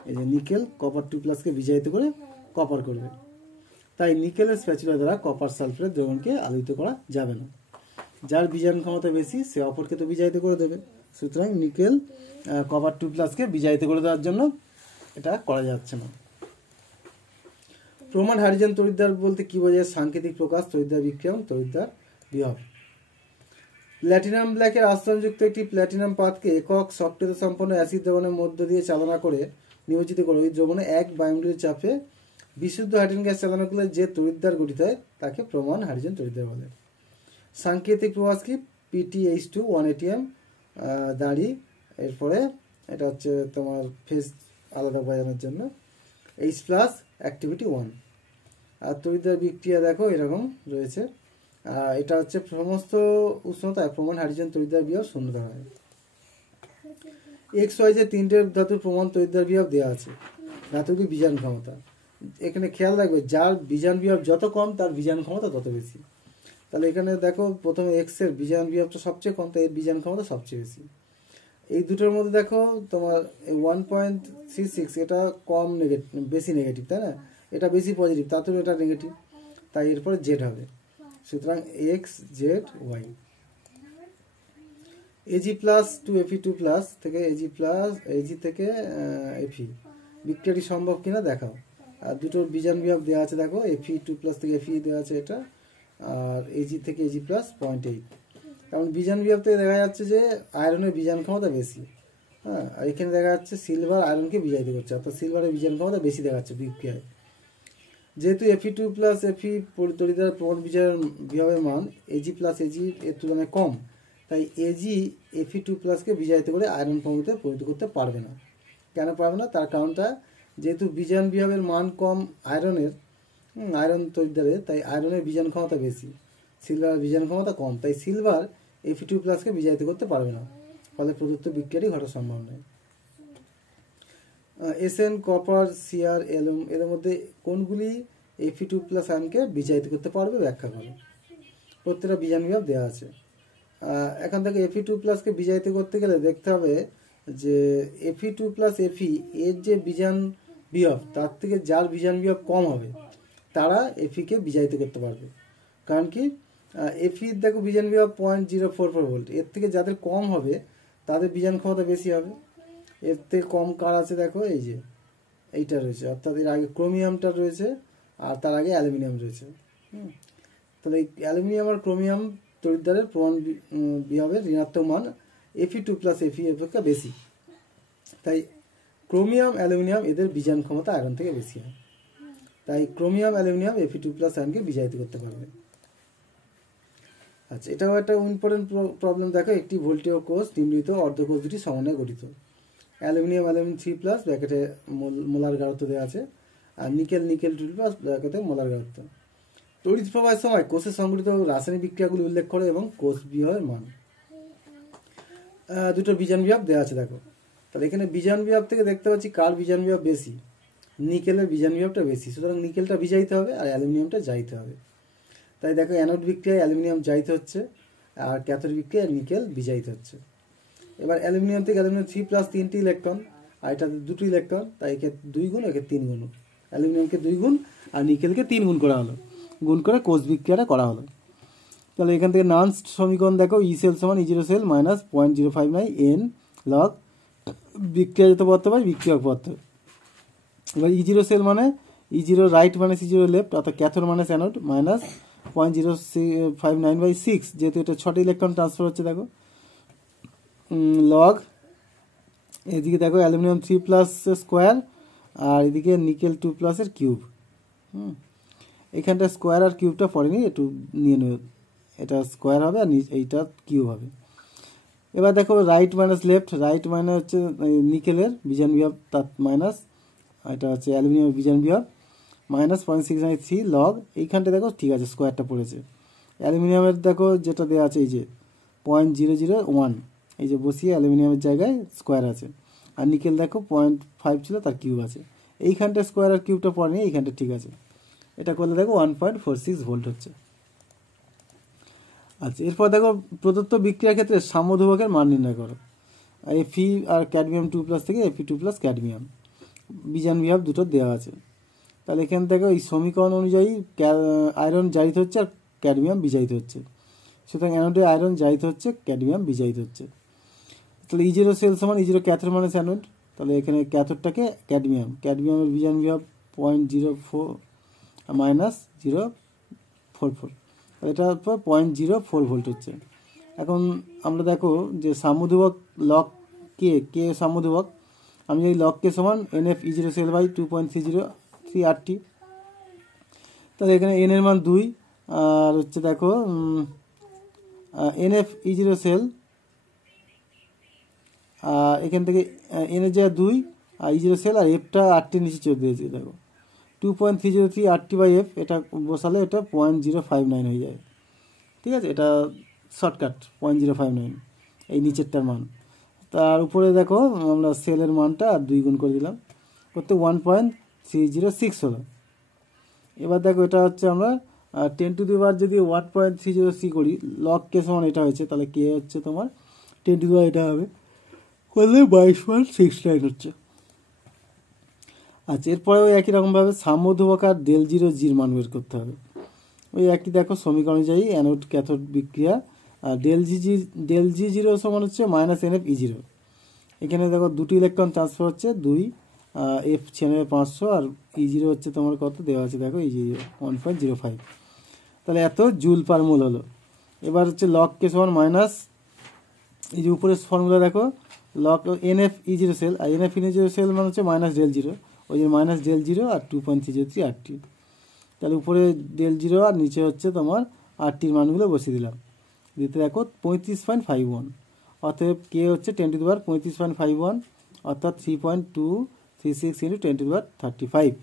এই যে নিকেল কপার 2+ কে বিজায়িত করে কপার করবে, তাই নিকেলের স্প্যাচুলা দ্বারা কপার সালফেট দ্রবণকে আলোকিত করা যাবে না। যার বিজারণ ক্ষমতা বেশি সে অপরকে তো বিজায়িত করে দেবে, সুতরাং নিকেল কপার 2+ কে বিজায়িত করে দেওয়ার জন্য এটা করা যাচ্ছে না। প্রমাণ হাইড্রোজেন তড়িৎদ্বার বলতে কি বোঝায়? সাংকেতিক প্রকাশ, তড়িৎদ্বার বিক্রিয়া এবং তড়িৎদ্বার বিভব। প্ল্যাটিনাম ব্ল্যাকের আস্তরণযুক্ত একটি প্ল্যাটিনাম পাতকে একক সক্রিয়তা সম্পন্ন অ্যাসিড দ্রবণের মধ্য দিয়ে চালনা করে নিমজ্জিত করে ওই দ্রবণে 1 বায়ুমণ্ডলীয় চাপে বিশুদ্ধ হাইড্রোজেন গ্যাস চালনা করলে যে তড়িৎদ্বার গঠিত হয় তাকে প্রমাণ হাইড্রোজেন তড়িৎদ্বার বলে। সাংকেতিক প্রকাশ কি? PtH2 1 ATM দাঁড়ি, এরপরে এটা হচ্ছে তোমার ফেজ আলাদা বোঝানোর জন্য H+ অ্যাক্টিভিটি 1। আর তড়িৎদ্বার বিক্রিয়া দেখো এরকম রয়েছে, এটা হচ্ছে সমস্ত উষ্ণতায় প্রমাণ হাইড্রোজেন তড়িৎদ্বার বিভব 0 দেওয়া হয়। XY যে 3টে ধাতুর প্রমাণ তড়িৎদ্বার বিভব দেওয়া আছে, ধাতুটির বিজান ক্ষমতা। এখানে খেয়াল রাখবে যার বিজান বিভব যত কম তার বিজান ক্ষমতা তত বেশি। তাহলে এখানে দেখো প্রথমে X এর বিজান বিভবটা সবচেয়ে কম, তাই এর বিজান ক্ষমতা সবচেয়ে বেশি। এই দুটোর মধ্যে দেখো তোমার 1.36 এটা কম নেগেটিভ, বেশি নেগেটিভ, তাই না? এটা বেশি পজিটিভ, তাতেও এটা নেগেটিভ, তাই এরপরে জেড হবে। সুতরাং XZY। Ag+ টু Fe2+ থেকে Ag থেকে Fe বিক্রিয়াটি সম্ভব কিনা দেখাও। আর দুটোর বিজান বিভব দেওয়া আছে, দেখো Fe2+ থেকে Fe দেওয়া আছে এটা, আর Ag থেকে Ag+ 0.8। কারণ বিজান বিভব থেকে দেখা যাচ্ছে যে আয়রনের বিজান ক্ষমতা বেশি, হ্যাঁ, আর এখানে দেখা যাচ্ছে সিলভার আয়রনকে বিজায়িত করছে, অর্থাৎ সিলভারের বিজান ক্ষমতা বেশি দেখাচ্ছে বিক্রিয়ায়। যেহেতু Fe2+ Fe তড়িৎদ্বার প্রমাণ বিভবের মান Ag+ Ag এর তুলনায় কম, তাই Ag Fe2+ কে বিজায়িত করে আয়রন পরমাণুতে পরিণত করতে পারবে না। কেন পারবে না? তার কারণটা যেহেতু বিজান বিভবের মান কম আয়রনের, আয়রন তৈরিদারে, তাই আয়রনের বিজান ক্ষমতা বেশি, সিলভার বিজান ক্ষমতা কম, তাই সিলভার Fe2+কে বিজায়িত করতে পারবে না, ফলে প্রদত্ত বিক্রিয়াটি ঘটা সম্ভব নয়। এসএন, কপার, সিআর, অ্যালুম এদের মধ্যে কোনগুলি Fe2+ আয়নকে বিজায়িত করতে পারবে ব্যাখ্যা করো। প্রত্যেকটা বিজান বিভব দেওয়া আছে। এখান থেকে Fe2+কে বিজায়িত করতে গেলে দেখতে হবে যে Fe2+Fe এর যে বিজান বিভব তার থেকে যার বিজান বিভব কম হবে তারা Fe-কে বিজায়িত করতে পারবে। কারণ কি, Fe দেখো বিজান বিভব 0.044 ভোল্ট, এর থেকে যাদের কম হবে তাদের বিজান ক্ষমতা বেশি হবে। এর থেকে কম কার আছে দেখো, এই যে এইটা রয়েছে, অর্থাৎ এর আগে ক্রোমিয়ামটা রয়েছে আর তার আগে অ্যালুমিনিয়াম রয়েছে। তাহলে এই অ্যালুমিনিয়াম আর ক্রোমিয়াম তড়িৎদ্বারের প্রমাণ বিভবের ঋণাত্মক মান Fe2+Fe অপেক্ষা বেশি, তাই ক্রোমিয়াম অ্যালুমিনিয়াম এদের বিজান ক্ষমতা আয়রন থেকে বেশি হয়, তাই ক্রোমিয়াম অ্যালুমিনিয়াম Fe2+ আয়নকে বিজায়িত করতে পারবে। আচ্ছা, এটাও একটা ইম্পর্টেন্ট প্রবলেম দেখো, একটি ভোল্টীয় কোষ নিম্নলিখিত অর্ধকোষ দুটি সমন্বয়ে গঠিত। অ্যালুমিনিয়াম 3+ ব্র্যাকেটে মোলার গাঢ়ত্ব দেওয়া আছে, আর নিকেল 2+ ব্র্যাকেটে মোলার গাঢ়ত্ব। তড়িৎ প্রবাহের সময় কোষে সংঘটিত রাসায়নিক বিক্রিয়াগুলি উল্লেখ করে এবং কোষ বিভবের মান। দুটো বিজান বিভব দেওয়া আছে দেখো, তাহলে এখানে বিজান বিভব থেকে দেখতে পাচ্ছি কার বিজান বিভব বেশি, নিকেলের বিজান বিভবটা বেশি, সুতরাং নিকেলটা বিজায়িত হবে আর অ্যালুমিনিয়ামটা জায়িত হবে। তাই দেখো অ্যানোড বিক্রিয়ায় অ্যালুমিনিয়াম জায়িত হচ্ছে আর ক্যাথোড বিক্রিয়ায় নিকেল বিজায়িত হচ্ছে। এবার অ্যালুমিনিয়াম থেকে অ্যালুমিনিয়াম 3+ 3টি ইলেকট্রন, আর এটা 2টি ইলেকট্রন, তাই একে 2 গুণ একে 3 গুণ, অ্যালুমিনিয়ামকে 2 গুণ আর নিকেলকে 3 গুণ করা হলো, গুণ করে কোষ বিক্রিয়াটা করা হলো। তাহলে এখান থেকে নান্স সমীকরণ দেখো, ই সেল সমান E0 cell minus 0.059 n log বিক্রিয়াজাত পদার্থ বাই বিক্রিয়ক পদার্থ। এবার E0 সেল মানে E0 right minus E0 left, অর্থাৎ ক্যাথোড মাইনাস অ্যানোড মাইনাস 0.059/6, যেহেতু এটা 6টি ইলেকট্রন ট্রান্সফার হচ্ছে দেখো, লগ এদিকে দেখো অ্যালুমিনিয়াম 3+ স্কোয়ার আর এদিকে নিকেল 2+ এর কিউব। এখানটা স্কোয়ার আর কিউবটা পড়েনি, একটু নিয়ে নেব, এটা স্কোয়ার হবে আর এইটা কিউব হবে। এবার দেখো রাইট মাইনাস লেফট, রাইট মানে হচ্ছে নিকেলের বিজান বিভব, তার মাইনাস এটা হচ্ছে অ্যালুমিনিয়ামের বিজান বিভব মাইনাস 0.693 লগ, এইখানটা দেখো ঠিক আছে স্কোয়ারটা পড়েছে। অ্যালুমিনিয়ামের দেখো যেটা দেওয়া আছে এই যে 0.001, এই যে বসিয়ে অ্যালুমিনিয়ামের জায়গায় স্কোয়ার আছে, আর নিকেল দেখো 0.5 ছিল তার কিউব আছে, এইখানটা স্কোয়ার আর কিউবটা পড়েনি, এইখানটা ঠিক আছে। এটা করলে দেখো 1.46 ভোল্ট হচ্ছে। আচ্ছা, এরপর দেখো প্রদত্ত বিক্রিয়ার ক্ষেত্রে সাম্য ধ্রুবকের মান নির্ণয় করো। Fe আর ক্যাডমিয়াম 2+ থেকে Fe2+ ক্যাডমিয়াম বিজান বিভব দুটো দেওয়া আছে। তাহলে এখান থেকে এই সমীকরণ অনুযায়ী আয়রন জারিত হচ্ছে আর ক্যাডমিয়াম বিজায়িত হচ্ছে, সুতরাং অ্যানোডে আয়রন জারিত হচ্ছে, ক্যাডমিয়াম বিজায়িত হচ্ছে। তাহলে E0 সেল সমান E0 ক্যাথোড মাইনাস অ্যানোড, তাহলে এখানে ক্যাথোডটাকে ক্যাডমিয়াম, ক্যাডমিয়ামের বিজান বিভব 0.04 মাইনাস 0.44, এটার পর 0.04 ভোল্ট হচ্ছে। এখন আমরা দেখো যে সাম্যধ্রুবক লগ কে সাম্যধ্রুবক, আমি এই লগ কে সমান NF E0 sell by 2.30 RT, তাহলে এখানে n এর মান 2 আর হচ্ছে দেখো NF E0 সেল, এখান থেকে n এর জায়গায় 2 আর E0 সেল আর এফটা RT নিচে চলে দিয়েছি দেখো 2.303 RT বাই এফ, এটা বসালে এটা 0.059 হয়ে যায়, ঠিক আছে, এটা শর্টকাট 0.059 এই নিচেরটার মান। তার উপরে দেখো আমরা সেলের মানটা আর 2 গুণ করে দিলাম, করতে 1.306 হলো। এবার দেখো এটা হচ্ছে আমরা 10 টু দি পাওয়ার যদি 1.303 করি, লগ কে সমান এটা হয়েছে, তাহলে কে হচ্ছে তোমার 10 টু দি পাওয়ার এটা হবে, করলে 22.69 হচ্ছে। আচ্ছা, এরপরে ওই একই রকমভাবে সাম্যধ্রুবক আর ΔG0 জির মান বের করতে হবে। ওই একই দেখো সমীকরণ অনুযায়ী অ্যানোড ক্যাথোড বিক্রিয়া, আর ΔG0 সমান হচ্ছে মাইনাস NF E0, এখানে দেখো 2টি ইলেকট্রন ট্রান্সফার হচ্ছে 2, F 500 আর E0 হচ্ছে তোমার কত দেওয়া আছে দেখো, E0 1.05, তাহলে এত জুল পার মোল হলো। এবার হচ্ছে লগ কে সমান মাইনাস, এই যে উপরের ফর্মুলা দেখো লগ NF E0 সেল, আর NF E0 সেল মানে হচ্ছে মাইনাস ΔG0, ওই যে মাইনাস ΔG0 আর 2.303 RT, তাহলে উপরে ΔG0 আর নিচে হচ্ছে তোমার RTর মানগুলো বসিয়ে দিলাম, দিতে দেখো 35.51, অতএব কে হচ্ছে 10 টু দি পাওয়ার 35.51, অর্থাৎ 3.236 × 10 টু দি পাওয়ার 35।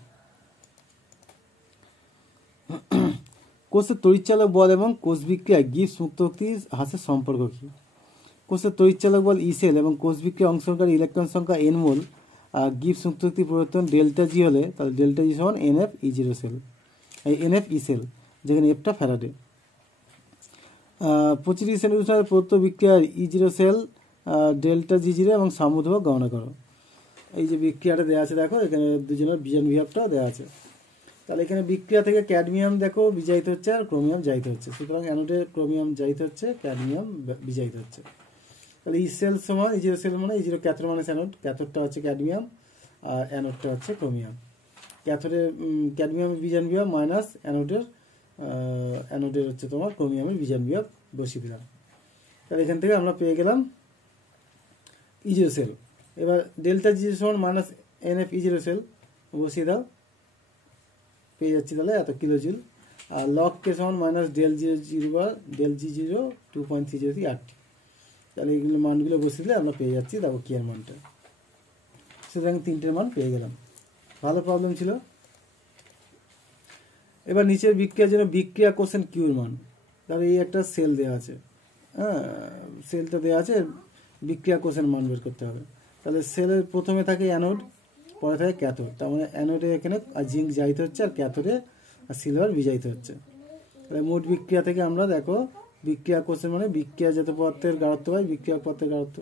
কোষের তড়িৎচালক বল এবং কোষ বিক্রিয়ায় গিবস মুক্তশক্তি হ্রাসের সম্পর্ক কী? কোষের তড়িৎচালক বল ই সেল এবং কোষ বিক্রিয়া অংশগ্রহণকারী ইলেকট্রন সংখ্যা এন মোল, গিবস মুক্তশক্তি পরিবর্তন ডেল্টা জি হলে তাহলে ডেল্টা জি সমান এনএফ ই জিরো সেল, এই এনএফ ই সেল, যেখানে এফটা ফ্যারাডে। 25 সেন্টিমিটার প্রদত্ত বিক্রিয়ার E zero cell, delta G zero এবং সাম্যধ্রুবক গণনা করো। এই যে বিক্রিয়াটা দেওয়া আছে দেখো, এখানে দুজনের বিজন বিভাগটা দেওয়া আছে। তাহলে এখানে বিক্রিয়া থেকে ক্যাডমিয়াম দেখো বিজায়িত হচ্ছে আর ক্রোমিয়াম জায়িত হচ্ছে, সুতরাং অ্যানোডে ক্রোমিয়াম জায়িত হচ্ছে, ক্যাডমিয়াম বিজায়িত হচ্ছে। তাহলে ই সেল সমান ই জিরো সেল মানে ই জিরো ক্যাথোড মানে অ্যানোড, ক্যাথোডটা হচ্ছে ক্যাডমিয়াম আর অ্যানোডটা হচ্ছে ক্রোমিয়াম। ক্যাথোডের ক্যাডমিয়ামের বিজন বিভাগ মাইনাস অ্যানোডের হচ্ছে তোমার ক্রোমিয়ামের বিজন বিভাগ বসিয়ে দিলাম। তাহলে এখান থেকে আমরা পেয়ে গেলাম ই জিরো সেল। এবার ডেল্টা জি সমান minus NF E zero cell বসিয়ে দাও, পেয়ে যাচ্ছি তাহলে এত কিলোজুল। আর লগ কে সমান মাইনাস ডেল জিরো জিরো বা ডেল জি জিরো 2.308। তাহলে এইগুলো মানগুলো বসিয়ে দিলে আমরা পেয়ে যাচ্ছি দেখো কি এর মানটা। সুতরাং তিনটের মান পেয়ে গেলাম। ভালো প্রবলেম ছিল। এবার নিচের বিক্রিয়ার জন্য বিক্রিয়া কোষেন কিউর মান। তাহলে এই একটা সেল দেওয়া আছে, হ্যাঁ সেলটা দেওয়া আছে, বিক্রিয়া কোষের মান বের করতে হবে। তাহলে সেলের প্রথমে থাকে অ্যানোড, পরে থাকে ক্যাথোড। তার মানে অ্যানোডে এখানে জিঙ্ক জায়িত হচ্ছে আর ক্যাথোডে সিলভার বিজায়িত হচ্ছে। তাহলে মোট বিক্রিয়া থেকে আমরা দেখো বিক্রিয়া কোষের মানে বিক্রিয়াজাত পদার্থের গাঢ়ত্ব হয় বিক্রিয়ক পদার্থের গাঢ়ত্ব।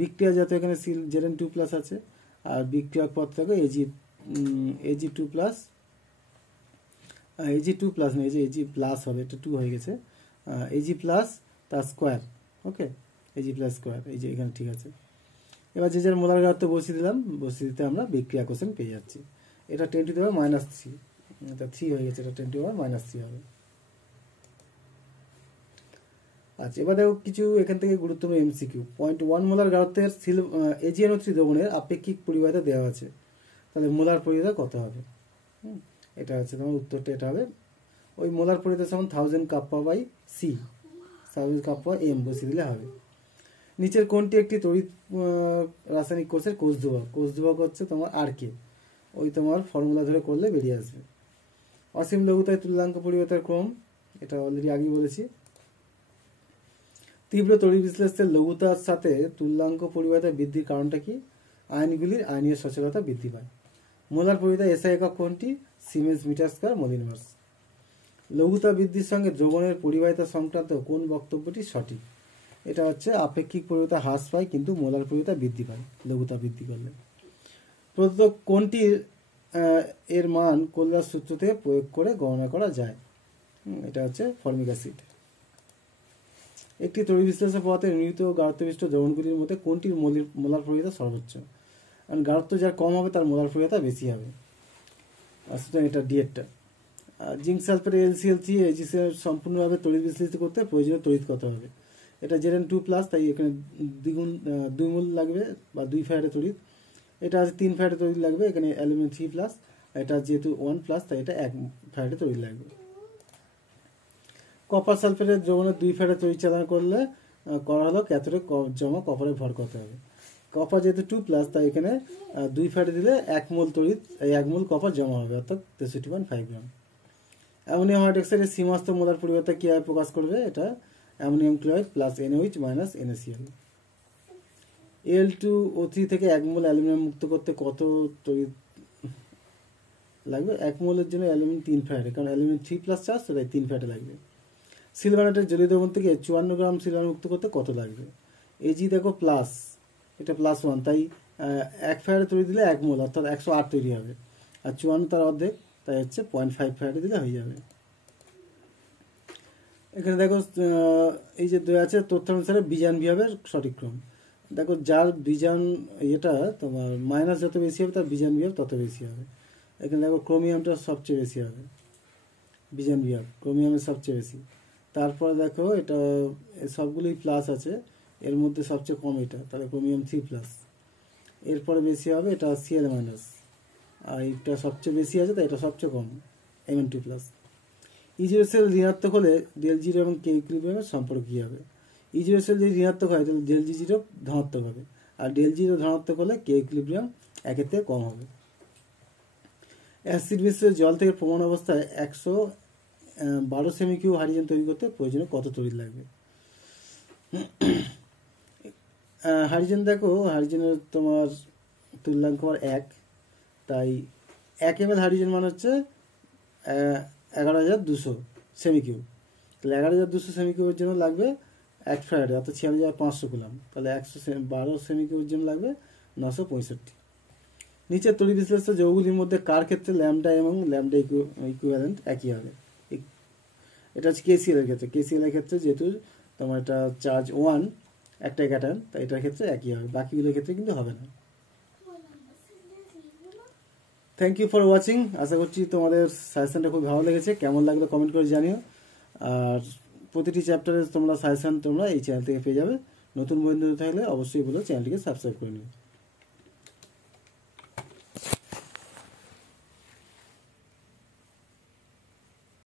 বিক্রিয়াজাত এখানে জেরেন 2+ আছে আর বিক্রিয়ক পদার্থ থাকে এজি 2+, এজি 2+ না, এজি প্লাস হবে, এটা 2 হয়ে গেছে, এজি প্লাস তার স্কোয়ার, ওকে এজি প্লাস স্কোয়ার, এই যে এখানে ঠিক আছে। এবার যে যার মোলার গাঢ়ত্ব বসিয়ে দিলাম, বসিয়ে দিতে আমরা বিক্রিয়া কোষেন পেয়ে যাচ্ছি। এটা 10⁻⁻3, এটা 3 হয়ে গেছে, এটা 10⁻⁻3 হবে। আচ্ছা এবার দেখো কিছু এখান থেকে গুরুত্বপূর্ণ এমসিকিউ। 0.1 মোলার গাঢ়ত্বের AgNO3 দ্রবণের আপেক্ষিক পরিবাহিতা দেওয়া আছে, তাহলে মোলার পরিবাহিতা কত হবে? এটা হচ্ছে তোমার উত্তরটা, এটা হবে ওই মোলার পরিবাহিতা সমান 1000 কাপ্পা/c, 1000 কাপ্পা/m বসিয়ে দিলে হবে। নিচের কোনটি একটি তড়িৎ রাসায়নিক কোষের কোষ ধ্রুবক? কোষ ধ্রুবক হচ্ছে তোমার RK, ওই তোমার ফর্মুলা ধরে করলে বেরিয়ে আসবে। অসীম লঘুতায় তুল্যাঙ্ক পরিবাহিতার ক্রম, এটা অলরেডি আগেই বলেছি। তীব্র তড়িৎ বিশ্লেষণের লঘুতার সাথে তুল্যাঙ্ক পরিবাহিতা বৃদ্ধির কারণটা কি? আয়নগুলির আয়নীয় সচলতা বৃদ্ধি পায়। মোলার পরিবাহিতা এসআই একক কোনটি? Siemens metre square mole inverse. লঘুতা বৃদ্ধির সঙ্গে দ্রবণের পরিবাহিতা সংক্রান্ত কোন বক্তব্যটি সঠিক? এটা হচ্ছে আপেক্ষিক পরিবাহিতা হ্রাস পায় কিন্তু মোলার পরিবাহিতা বৃদ্ধি পায় লঘুতা বৃদ্ধি করলে। প্রদত্ত কোনটির এর মান কোলরার সূত্র থেকে প্রয়োগ করে গণনা করা যায়? এটা হচ্ছে ফর্মিক অ্যাসিড। একটি তড়িৎ বিশ্লেষণ পদার্থের নির্মিত গাঢ়ত্ববিষ্ট দ্রবণগুলির মধ্যে কোনটির মোলার পরিবাহিতা সর্বোচ্চ? কারণ গাঢ়ত্ব যার কম হবে তার মোলার পরিবাহিতা বেশি হবে, সুতরাং এটা ডিএটটা। জিঙ্ক সালফেট LCl3 AgCl সম্পূর্ণভাবে তড়িৎ বিশ্লেষিত করতে প্রয়োজনীয় তড়িৎ কত হবে? এটা জেরেন 2+, তাই এখানে দ্বিগুণ 2 মোল লাগবে বা 2 ফ্যারাডে তড়িৎ। এটা আছে 3 ফ্যারাডে তড়িৎ লাগবে, এখানে অ্যালুমিনিয়াম 3+, এটা যেহেতু 1+, তাই এটা 1 ফ্যারাডে তড়িৎ লাগবে। কপার সালফেটের দ্রবণের 2 ফ্যারাডে তড়িৎ চালনা করলে করা হলো ক্যাথোডে জমা কপারের ভর কত হবে? কপার যেহেতু 2+, তাই এখানে 2 ফ্যারাডে দিলে 1 মোল তড়িৎ, এই 1 মোল কপার জমা হবে, অর্থাৎ 63.5 গ্রাম। অ্যামোনিয়াম হাইড্রোক্সাইডের সীমাস্থ মোলার পরিবাহিতা কীভাবে প্রকাশ করবে? এটা ammonium chloride plus NaOH minus NaCl। Al2O3 থেকে 1 মোল অ্যালুমিনিয়াম মুক্ত করতে কত তড়িৎ লাগবে? 1 মোলের জন্য অ্যালুমিনিয়াম 3 ফ্যারাডে, কারণ অ্যালুমিনিয়াম 3+ চার্জ, তো তাই 3 ফ্যারাডে লাগবে। সিলভারেটের জলীয় দ্রবণ থেকে 54 গ্রাম সিলভার মুক্ত করতে কত লাগবে? Ag দেখো প্লাস, এটা +1, তাই 1 ফ্যারাডে তৈরি দিলে 1 মোল অর্থাৎ 108 তৈরি হবে, আর 54 তার অর্ধেক, তাই হচ্ছে 0.5 ফ্যারাডে দিলে হয়ে যাবে। এখানে দেখো এই যে দেওয়া আছে তথ্যানুসারে বিজান বিভাবের সঠিক ক্রম। দেখো যার বিজান এটা তোমার মাইনাস যত বেশি হবে তার বিজান বিভাব তত বেশি হবে। এখানে দেখো ক্রোমিয়ামটা সবচেয়ে বেশি হবে, বিজান বিভাব ক্রোমিয়ামের সবচেয়ে বেশি। তারপরে দেখো এটা সবগুলোই প্লাস আছে, এর মধ্যে সবচেয়ে কম এটা, তাহলে ক্রোমিয়াম 3+। এরপরে বেশি হবে এটা Cl-, আর এটা সবচেয়ে বেশি আছে তাই এটা সবচেয়ে কম Mn2+। ইজিরো সেল ঋণাত্মক হলে ডেল জিরো এবং কে ইকুইলিব্রিয়ামের সম্পর্ক কী হবে? ইজিরো সেল যদি ঋণাত্মক হয় তাহলে ডেল জি জিরো ধনাত্মক হবে, আর ডেল জিরো ধনাত্মক হলে কে ইকুইলিব্রিয়াম 1 থেকে কম হবে। অ্যাসিড মিশ্রিত জল থেকে প্রমাণ অবস্থায় 100 12 সেমি কিউব হাইড্রোজেন তৈরি করতে প্রয়োজনে কত তড়িৎ লাগবে? হাইড্রোজেন দেখো, হাইড্রোজেনের তোমার তুল্যাঙ্ক আমার 1, তাই 1 ml হাইড্রোজেন মানে হচ্ছে 11,200 সেমি কিউব। তাহলে 11,200 সেমি কিউবের জন্য লাগবে 1 ফ্যারাডে, অর্থাৎ 6,500 কুলাম। তাহলে 112 সেমি কিউবের জন্য লাগবে 965। নিচের তড়িৎ বিশ্লেষ্য যৌগগুলির মধ্যে কার ক্ষেত্রে ল্যামডা এবং ল্যামডা ইকুইভ্যালেন্ট একই হবে? এটা হচ্ছে কেসিএল এর ক্ষেত্রে। কেসিএল এর ক্ষেত্রে যেহেতু তোমার এটা চার্জ 1 একটা ক্যাটায়ন, তাই এটার ক্ষেত্রে একই হবে, বাকিগুলোর ক্ষেত্রে কিন্তু হবে না। Thank you for watching. আশা করছি তোমাদের সাজেশনটা খুব ভালো লেগেছে। কেমন লাগলো কমেন্ট করে জানিও। আর প্রতিটি চ্যাপ্টারে তোমরা সাজেশন তোমরা এই চ্যানেল থেকে পেয়ে যাবে। নতুন বন্ধু থাকলে অবশ্যই বলো চ্যানেলটিকে সাবস্ক্রাইব করে নিও।